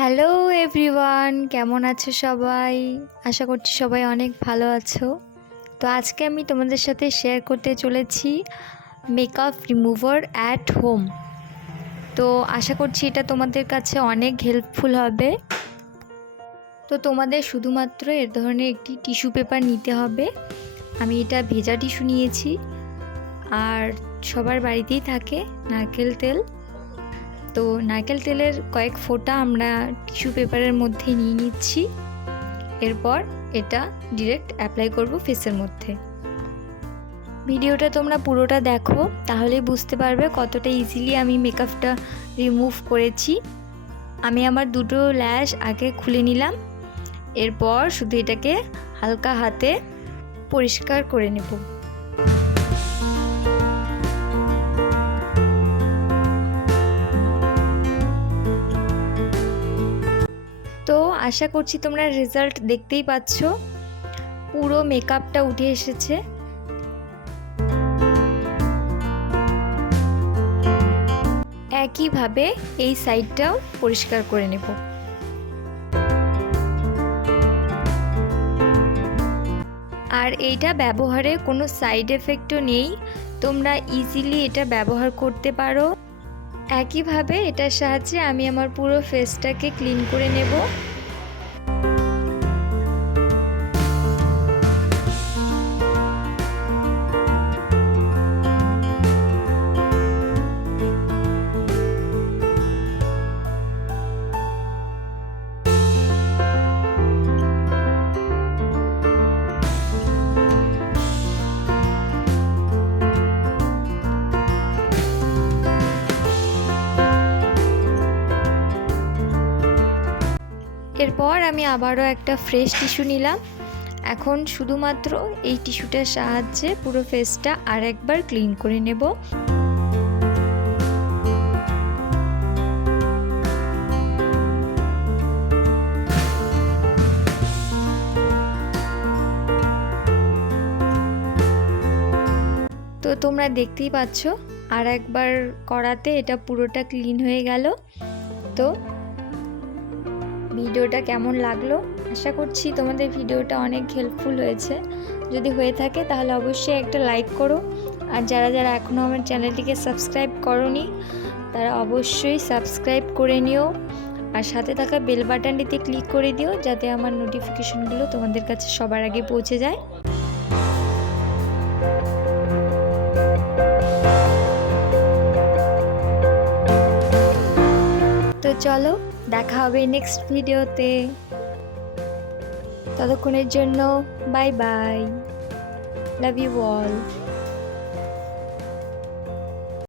Hello everyone, কেমন আছো সবাই? আশা করছি সবাই অনেক ভালো আছো। তো আজকে আমি তোমাদের সাথে শেয়ার করতে চলেছি মেকআপ রিমুভার অ্যাট হোম। তো আশা করছি এটা তোমাদের কাছে অনেক হেল্পফুল হবে। তো তোমাদের শুধুমাত্র এর ধরনের একটি টিস্যু পেপার নিতে হবে। আমি এটা ভেজা টিস্যু নিয়েছি, আর সবার বাড়িতেই থাকে নারকেল তেল। তো নারকেল তেলের কয়েক ফোঁটা আমরা টিস্যু পেপারের মধ্যে নিয়ে নিচ্ছি। এরপর এটা ডিরেক্ট অ্যাপ্লাই করব ফেসের মধ্যে। ভিডিওটা তোমরা পুরোটা দেখো, তাহলেই বুঝতে পারবে কতটা ইজিলি আমি মেকআপটা রিমুভ করেছি। আমি আমার দুটো ল্যাশ আগে খুলে নিলাম, এরপর শুধু এটাকে হালকা হাতে পরিষ্কার করে নেব। তো আশা করছি তোমরা রেজাল্ট দেখতেই পাচ্ছ, পুরো মেকআপটা উঠে এসেছে। একইভাবে এই সাইডটাও পরিষ্কার করে নেব। আর এইটা ব্যবহারে কোনো সাইড এফেক্টও নেই, তোমরা ইজিলি এটা ব্যবহার করতে পারো। একইভাবে এটার সাহায্যে আমি আমার পুরো ফেসটাকে ক্লিন করে নেব। এরপর আমি আবারও একটা ফ্রেশ টিস্যু নিলাম। এখন শুধুমাত্র এই টিস্যুটার সাহায্যে পুরো ফেসটা আর একবার ক্লিন করে নেব। তো তোমরা দেখতেই পাচ্ছ, আর একবার করাতে এটা পুরোটা ক্লিন হয়ে গেল। তো ভিডিওটা কেমন লাগলো? আশা করছি তোমাদের ভিডিওটা অনেক হেল্পফুল হয়েছে। যদি হয়ে থাকে তাহলে অবশ্যই একটা লাইক করো, আর যারা যারা এখনও আমার চ্যানেলটিকে সাবস্ক্রাইব করোনি তারা অবশ্যই সাবস্ক্রাইব করে নিও, আর সাথে থাকা বেল বাটনটিতে ক্লিক করে দিও যাতে আমার নোটিফিকেশনগুলো তোমাদের কাছে সবার আগে পৌঁছে যায়। তো চলো, দেখা হবে নেক্সট ভিডিওতে। ততক্ষণের জন্য bye bye, love you all.